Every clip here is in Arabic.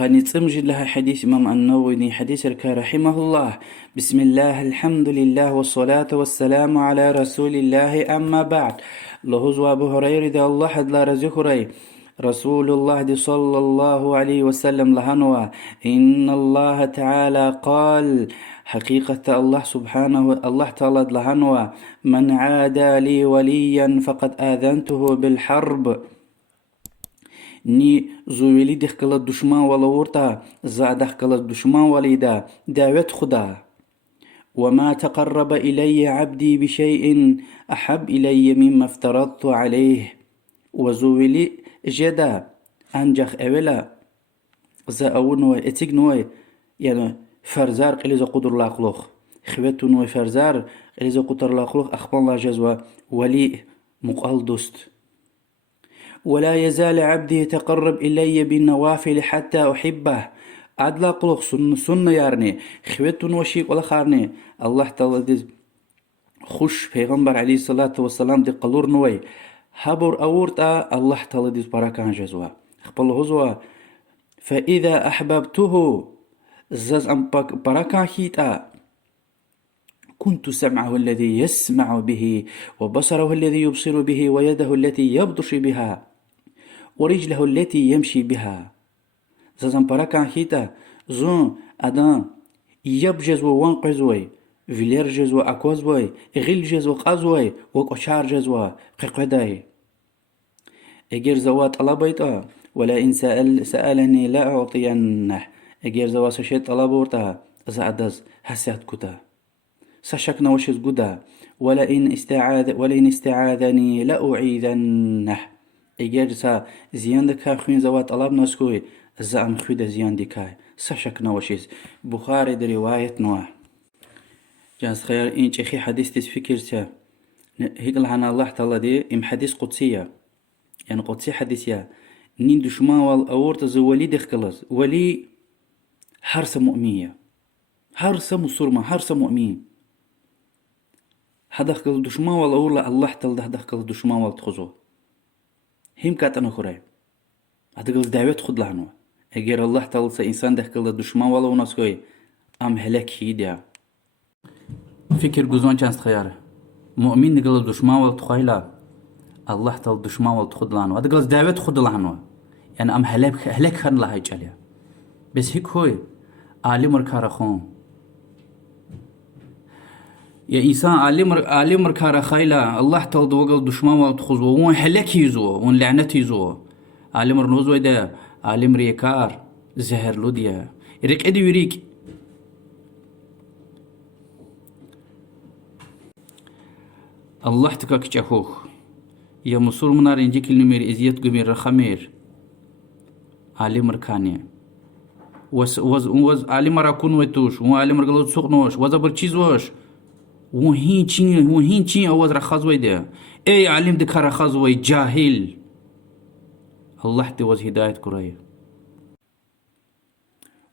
قاني تسمجد لها حديث إمام النووي حديث رحمه الله. بسم الله الحمد لله والصلاة والسلام على رسول الله أما بعد. لهو أبو هريرة دي الله حد لا رزي رسول الله دي صلى الله عليه وسلم لهنوا إن الله تعالى قال حقيقة الله سبحانه الله تعالى لهنوا من عادى لي وليا فقد آذنته بالحرب. ني زويلي دخل الدشمن ولا ورتا زا دخل الدشمن وليدا دعوت خدا. وما تقرب إلي عبدي بشيء أحب إلي مما افترضت عليه. وزويلي جدا أنجخ أولا زا أونوي اتقنوي يعني فرزار قليزا قدر الله قلوخ خواتو نوي فرزار قليزا قدر الله قلوخ أخبان الله جزوة ولي مقال دوست. ولا يزال عبدي يتقرب إلي بالنوافل حتى أحبه. أدلا قلوخ سنة يارني خواتو نوشيك ولا خارني الله تعالى دي خوش پیغمبر عليه الصلاة والسلام دي قلور نوي هبور أورتا الله تعالى دي بركان جزوة خبال هزوة. فإذا أحببته زاز أم بركان خيتا كنت سمعه الذي يسمع به وبصره الذي يبصر به ويده التي يبطش بها ورجله التي يمشي بها. زازم بركان خيتا زون أدان يبجز وانقزوي فيلير جزو أكوزوي غيل جزو قزوي وكوشار جزو قيقوداي. اگر زوات طلبيتا ولا إن سألني لا أعطينه. اگر زوا سشي طلبورتا زادز هسيات كتا سشك نوشز قدا. ولئن استعاذني لأعيذنه. اگر سا زيان دكا خوين زوا طلب نسكوي زام خويدا زيان دكا سشك نوشز. بخاري دي رواية نوح جانس خير إن شيخي حديث تسفكر سا هيك لحنا الله تعالى دي إم حديث قدسية يعني قدسي حديثية نين دشما والأورت زولي دخلص ولي حرس مؤمية حرس مصرمة حرس مؤمين هدخل دشما والأورلا الله تعالى هدخل دشما والتخزو هم كاتنا خراي هدخل دعوت خد لهنو اگر الله تعالى إنسان دخل دشما ولا ونسكوي أم هلاك هيدا فكر جزون چند خيار مؤمن نقل دشما والتخيلا الله تعالى دشما والتخد لهنو هدخل دعوت خد لهنو يعني أم هلاك خن لها يجاليا بس هيك هوي عالم رخون يا إنسان عالم ركارا خايلا الله تعالى دوغل دشمن والتخزو وون هلاك يزو وون لعنت يزو عالم رنوزو ده عالم ريكار زهر لوديا ريك ادي يريك الله تكاك چخوخ يا مصور منار انجيك النمير ازيت قمير رخمير عالم ركاني وز عالم راكون ويتوش وعالم رقلوت سوقنوش وزبر چيزوش وهين چين اوز رخزوي ده اي عالم دكا رخزوي جاهل الله دي وز هداية كراية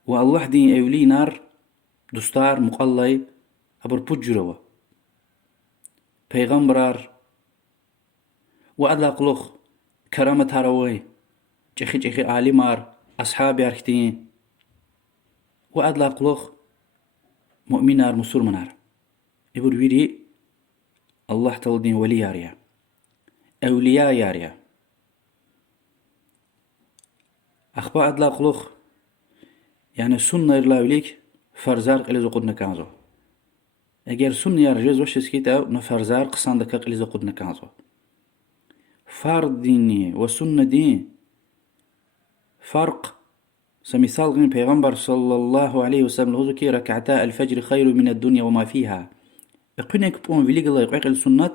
والله دي اولي نار دستار مقالي ابر بجروا پیغمبرار وادلا قلوخ كرامة هاروي چخي عالمار اصحابي ارختين وادلا قلوخ مؤمنار مسلمنار يبر ويري الله تلدين ولي ياريا أولياء ياريا أخبا أدلا قلوخ يعني سنة إرلا وليك فرزار قليزو قدنا كانزو اگر سنة يارجز وش سكيتا نفرزار قصان دكا قليزو قدنا كانزو فرد ديني وسنة دين فرق سمثال غين پیغمبر صلى الله عليه وسلم هذو كي ركعتا الفجر خير من الدنيا وما فيها. يقولك بون فيليق الله يقول السنة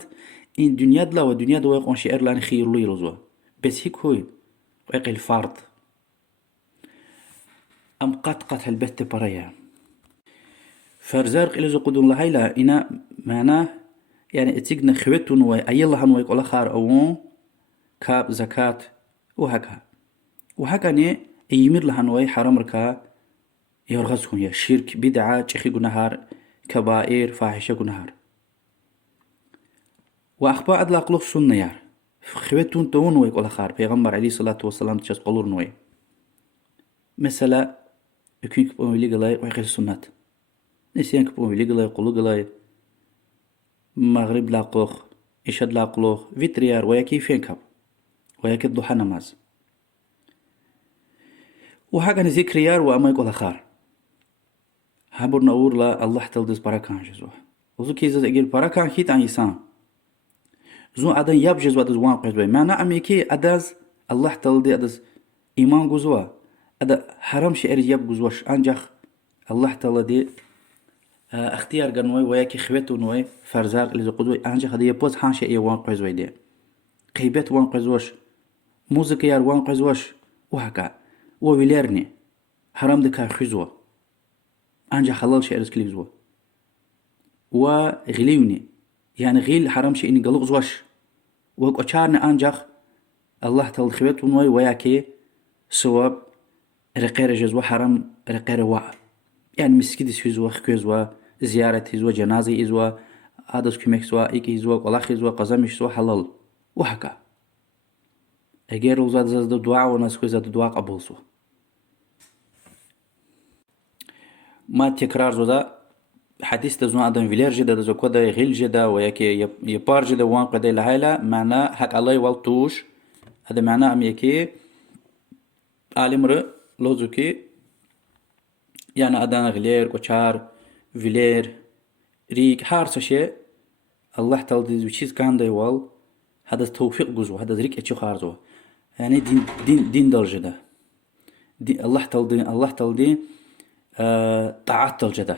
إن دنيا دلا ودنيا دوا يقون شعر لان خير له يرزوا بس هيك هو يقول الفرض أم قد هالبت بريا فرزارق إلى قدون الله هيلا إنا معناه يعني اتقنا خوتون وأي الله هنو يقول خار أو كاب زكاة وهكا ني يمير لهنوي حرام ركا يرغزكم يا شرك بدعة شيخي نهار كبائر فاحشة نهار وأخبار أدلا قلوخ سنة يار خوتون تون ويقول خار پیغمبر عليه الصلاة والسلام تشاس قلور نوي Mesela ökün kıp ömüli gılay uyqil sunnat. Nesiyen kıp ömüli gılay qulu gılay. Maghrib laqoq, işad laqloq, vitriyar وياكي فين كاب وياكي الضحى نماز. وحاجة ذكريار وأما يقول خار. هبر نور لا الله تلدز براكان جزوه. وزو كيزز اجير براكان هيت عن يسان. زو أدن ياب جزوه دز وان قيزوه. معنى أميكي أدز الله تلدي أدز إيمان جزوه. أدا حرام شئر ياب جزوش أنجخ الله تلدي اختيار قنوي وياكي خويتو نوي فرزار اللي زو قدوي أنجخ هذا يبوز حانش إيه وان قيزوه دي. قيبت وان قيزوش. موسيقى يار وان قيزوش. وهكا. وويليرني. حرام دكا خزوه. أنجح حلال شيء رزق ليزوا وغليوني يعني غيل حرام شيء إني قلق زواش وقشارنا أنجح الله تلخبت ونوي وياكي سواب رقير جزوا حرام رقير وا يعني مسكيد سوزوا خكوزوا زيارة زوا جنازة زوا هذا كمك زوا إيكي زوا قلاخ زوا قزمش زوا حلال وهكا أجر وزاد زاد الدعاء وناس كوي زاد الدعاء قبول سوا ما تكرار زودا حديث تزون أدم فيلير جدا دزو كودا غيل جدا وياكي يبار جدا وان قدا لهايلا معناه حق الله والتوش هذا معناه أميكي عالمر لوزوكي يعني أدان غلير كوشار فيلير ريك حارس شيء الله تلدي وشيز كان دا يوال هذا توفيق جزو هذا ريك اتشو خارزو يعني دين دل جدا دين الله تلدي طاعت الجدا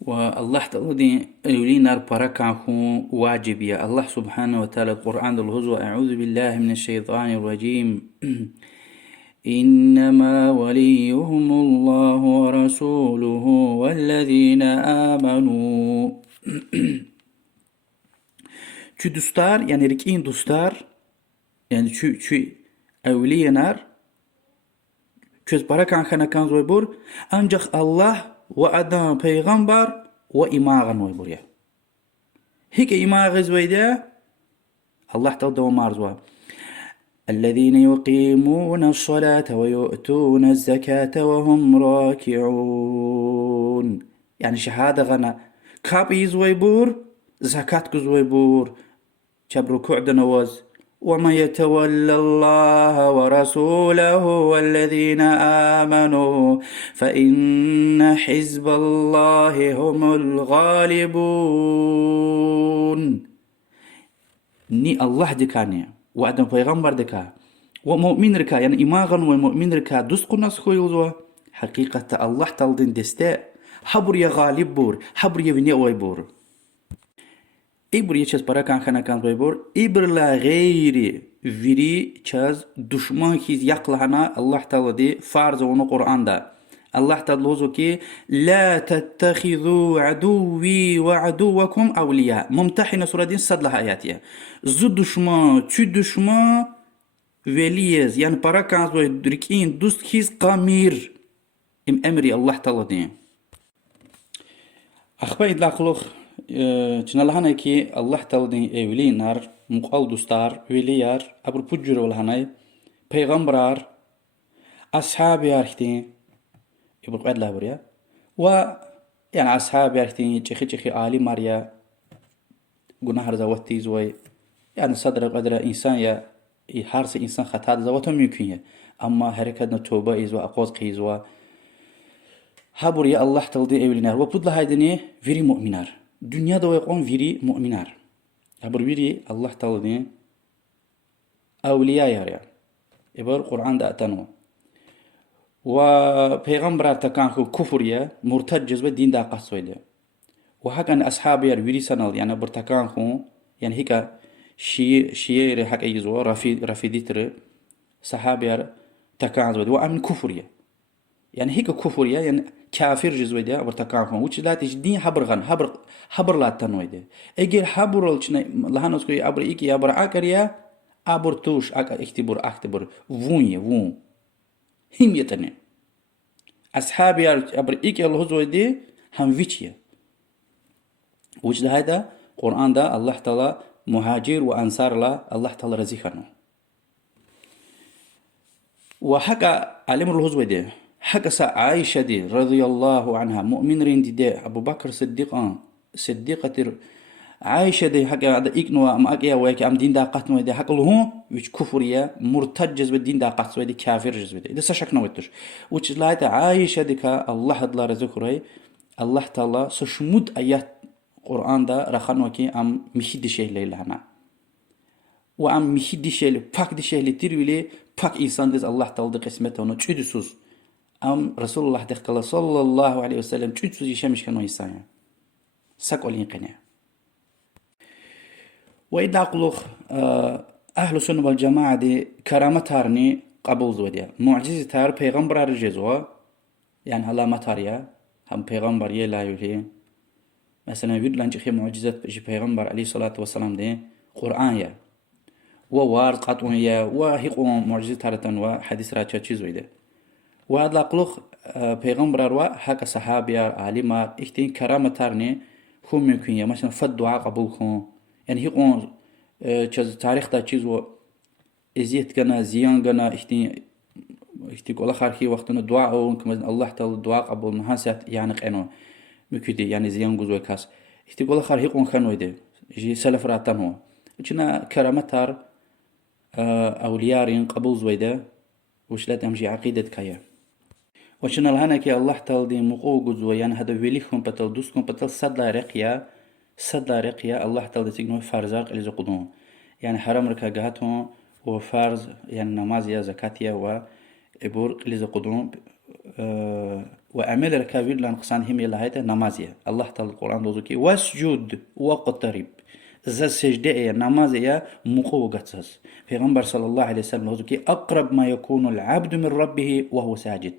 والله تلدي يولينا بركعه واجبية الله سبحانه وتعالى القرآن الهزوة أعوذ بالله من الشيطان الرجيم إنما وليهم الله ورسوله والذين آمنوا Çü dostlar yani rikin dostlar yani çü evliyenar çöz barakan xanakan zoybur ancak Allah ve adam peygamber ve imagan zoybur ya. Hike imagı zoyda Allah da devam arzwa. الذين يقيمون الصلاة ويؤتون الزكاة وهم راكعون يعني شهادة غنا كاب يزويبور زكاة كزويبور شاب ركوع دنواز ومن يتولى الله ورسوله والذين آمنوا فإن حزب الله هم الغالبون ني الله دكانيا وعدم پیغمبر دكا ومؤمن ركا يعني إماغن ومؤمن ركا دوست قناس خويلزوا حقيقة الله تلدين دسته حبر يا غالب بور حبر يا بني اوي بور إبر يچز براكان خناكان بور إبر لا غيري فيري چز دشمن خيز يقلهنا الله تعالى دي فارز ونو قرآن دا الله تعالى لوزو كي لا تتخذوا عدوي وعدوكم أولياء ممتحنة سورة دين صدلها آياتية زو دشمن چو دشمن وليز يعني براكان زو دركين دوست خيز قامير أمري الله تعالى دي أخبار إدلاقلوخ چنالهانه ki Allah Teala'nın evliler, muqal dostlar, veliyar, abur pucur olhanay, peygamberar, ashabi arhtin, ibur qadla buraya. Ve yani ashabi arhtin çeşi ali Maria günah zavatti zoy. Yani sadra qadra insan ya harsi insan hata zavata mümkün ya. Ama harekatna tövbe izwa aqoz qizwa. Ha buraya Allah Teala'nın evliler ve pudla haydini veri mu'minar. Dünyada ويقوم viri mu'minar. Abur viri Allah Teala'nın evliya yarı. İbar Kur'an'da atanı. Ve peygamber takan kufur ya murtad cezbe din da qaswayla. Ve hakan ashabi yar viri sanal yani bir takan yani hika şiir haka yizwa rafiditri sahabi yar takan zwa ve amin kufur ya. يعني هيك كفر يعني كافر جزوي ده برتكافهم وش لا تجدين حبر لا تنوي ده اجي حبر لشنا لهانوس كي ابر ايكي ابر اكريا ابر توش اكتبر وون هم يتني اصحابي ابر ايكي الله زوي ده هم ويتشيا وش هذا قران ده الله تعالى مهاجر وانصار الله تعالى رزقنا وحكى علم الهزوة دي حكى عائشة دي رضي الله عنها مؤمن رين دي أبو بكر صديق صديقة عائشة دي حكى هذا إكنوا ما أكيا ويك أم دين دا قتنوا دي حكى له وش كفرية مرتد جز بالدين دا قتنوا دي كافر جز بدي ده سشكنا وتش وش لايت عائشة دي كا الله هدلا رزقري الله تعالى سشمود آيات قرآن دا رخانوا كي أم مشيد شيء ليلة هنا وأم مشيد شيء فاك دي شيء لترويلي فاك إنسان دز الله تعالى قسمته ونو تشدسوس أم رسول الله دخل صلى الله عليه وسلم تشدسوس يشمش كانوا يسايا ساقولين قناع وإذا أقولخ أهل السنة والجماعة دي كرامة تارني قبول زوديا معجزة تار پیغمبر رجزوا يعني علامة تاريا هم پیغمبر يلا يولي مثلا يقول لنج خي معجزة بيجي پیغمبر عليه الصلاة والسلام دي قرآن يا ووارد قطون يا وهيقوم معجزة تارتن وحديث راتشا چيزوي دي وهذا أقولخ پیغمبر روا حق صحابيا عالما اختين كرامة تارني خو ممكن يا مثلا فد دعاء قبول خون يعني هيقون تاريخ تا چیز و ازيت كنا زيان كنا اختي كل آخر خي وقتنا دعاء او كم الله تعالى دعاء قبول نهاسات يعني قنو مكيدي يعني زيان جزء كاس اختي كل آخر هيقون خنو يده جي سلف راتن هو إجنا كرامتار أوليارين قبول زويده وش لا تمشي عقيدة كيا وشنا الهنا كي الله تعالى دي مقو جزء يعني هذا وليكم بتل دوسكم بتل صدلا رقيا صدلا رقيا الله تعالى تيجنو فرزاق اللي زقدون يعني حرام ركا جهتهم وفرز يعني نمازيا زكاتيا وإبور اللي زقدون وأعمال ركابير لانقصان هم إلى هيدا نمازيا الله تعالى القرآن دوزكي واسجد وقترب زي سجدة نمازيا مقو قتص پیغمبر صلى الله عليه وسلم دوزكي أقرب ما يكون العبد من ربه وهو ساجد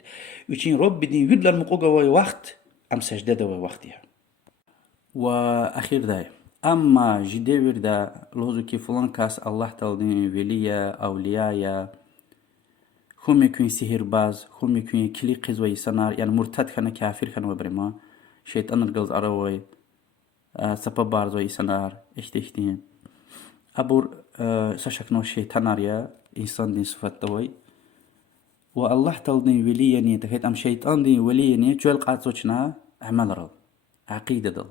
وشين رب دين يدل المقو وقت أم سجدة وقتها وأخير داي أما جدير دا لوزو كي فلان كاس الله تعالى وليا أولياء هم يكون سحر باز هم يكون كلي قزوي سنار يعني مرتد كان كافر كان وبرما شيطان الجلز أروي سبب بارزوي سنار اشتين أبور سشكنو شيطان أريا إنسان دين صفات دوي والله تعالى وليا ني تفيت أم شيطان دين وليا ني جوال قاتوشنا عمل رل عقيدة دل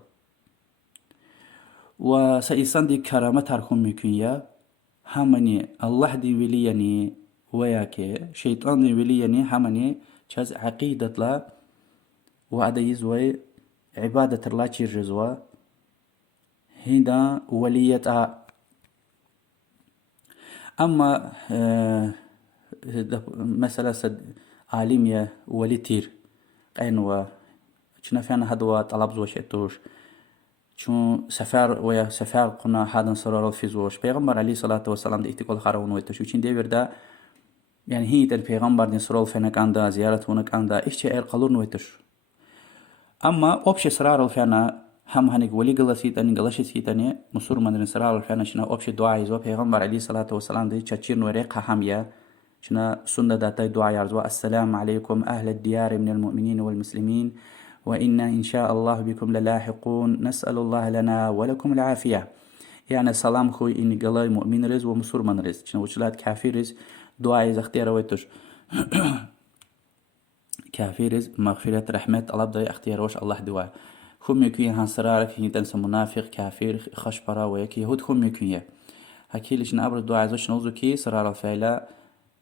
وسإنسان دي كرامة هركم ميكونيا همني الله دي ولياني وياكي شيطان دي ولياني همني چاز عقيدة لا وعدا يزوي عبادة الله تشيرجزوا هنا ولية أما مثلا عالمية وليتير قينوا چنا فينا هدوا طلب زوا شيطوش چون سفر قنا هذا سرار الفيزوش پیغمبر عليه الصلاة والسلام دي اتقال خارون ويتشو چين دي وردا يعني هي تل پیغمبر دي سرار فينك عنده زيارة هناك عنده إيش إير قلون ويتش أما أبش سرار الفينا هم هنيك ولي قلسيتاني قلش سيتاني مسور من سرار الفينا شنا أبش دعاء يزوا پیغمبر عليه الصلاة والسلام دي تشير نوريق هميا شنا سنة داتي دعاء يرزوا السلام عليكم أهل الديار من المؤمنين والمسلمين وإنا إن شاء الله بكم للاحقون نسأل الله لنا ولكم العافية يعني سلام خوي إني قلاي مؤمن رز ومسور من رز شنو وشلات كافر رز دعاء إذا اختيار ويتش كافر رز مغفرة رحمة الله بدأ اختيار وش الله دعاء خم يكون هنسرارك يدنس منافق كافر خشبرا ويك يهود خم يكون هكي ليش نابر دعاء زوج نوزو كي سرار الفعل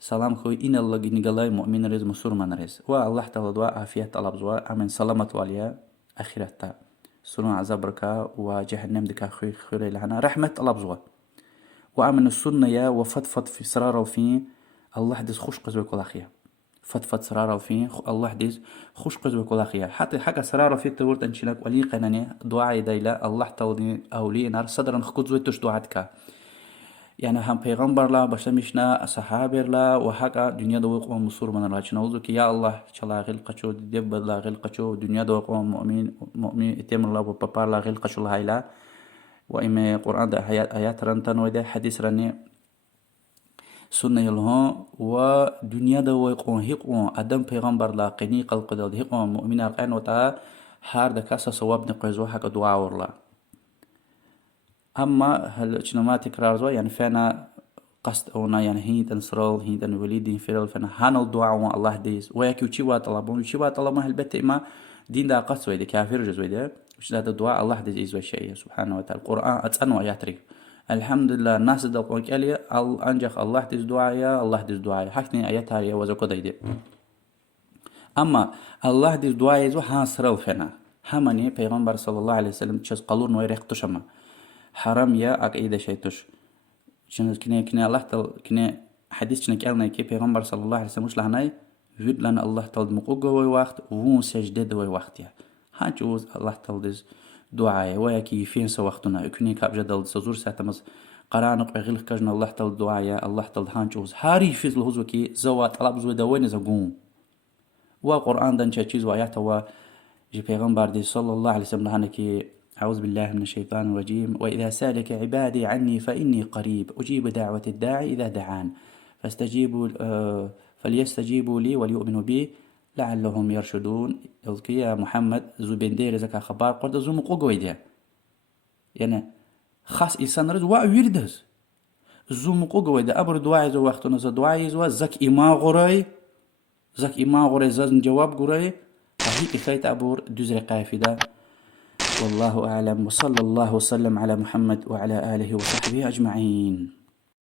سلام خوي إن الله نقلاي مؤمن رز مسور من رز والله تعالى دعاء عافية طلب زوا أمن سلامة واليا أخيرتا سنون عذاب ركا وجهنم دكا خير لهنا رحمة طلب زوا وأمن السنة يا وفضفض في سرارة وفي الله دز خوش قزوي كل أخيا فضفض سرارة وفي الله دز خوش قزوي كل أخيا حتى حاجة سرارة في تورت أنشلك ولي قناني دعاء دايلا الله تعالى أولي نار صدرا خد زوي تش دعاتك يعني هم پیغمبر لا بشمشنا صحابه لا وحقا دنيا دو قوم مسور من الله نوزو كي يا الله چلا غل قچو دب لا غل قچو دنيا دو قوم مؤمن اتم الله وبابا لا غل قچو هايلا وإما قرآن ده آيات رنتن وده حديث رني سنة يلها ودنيا دو قوم هيقوم ادم پیغمبر لا قني قلق ده هيقوم مؤمن ارقان وتا هار ده كاسا ثواب نقزو حق دعاء ورلا أما هل ما تكرار زوا يعني فينا قصد اونا يعني هين سرال هين وليدين فرال فانا هان الدعاء الله ديز وياكي وشي طلبون وشي طلبون هالبت ما دين دا قصد ويدا كافر جز ويدا وش هذا الدعاء الله ديز إيز وشيء سبحانه وتعالى القرآن أتسنوا ياتريك الحمد لله الناس دا قولك ألي أنجح الله ديز دعايا الله ديز دعايا حكني آيات هاريا وزكو دايدي أما الله ديز دعايا زو هان سرال فانا هماني پیغمبر صلى الله عليه وسلم تشز قلور نوي ريختوش أما حرام يا أكيد شيء شنو كنا الله تل كنا حديث شنو قالنا كي پیغمبر صلى الله عليه وسلم مش لهناي ود لنا الله تل مقوغوي وقت وون سجده دوي وقت يا هاجوز الله تل دز دعاء ويا كي فين سو وقتنا كني كاب جدل سزور ساتمز قرانق غير كجنا الله تل دعاء الله تل هاجوز هاري في الهزو كي زوا طلب زو دوين زغون وقران دن تشيز وآيات و جي پیغمبر دي صلى الله عليه وسلم لهنا كي أعوذ بالله من الشيطان الرجيم وإذا سألك عبادي عني فإني قريب أجيب دعوة الداعي إذا دعان فاستجيبوا فليستجيبوا لي وليؤمنوا بي لعلهم يرشدون يلقي يا محمد زو بندير زكا خبار قرد زو مقوقوي دي يعني خاص إنسان رز ويردز زو مقوقوي دي أبر دعاي زو وقتنا زو دعاي زو زك إما غوري زازن جواب غوري فهي إخيت أبور دوزري قافدة والله أعلم وصلى الله وسلم على محمد وعلى آله وصحبه أجمعين.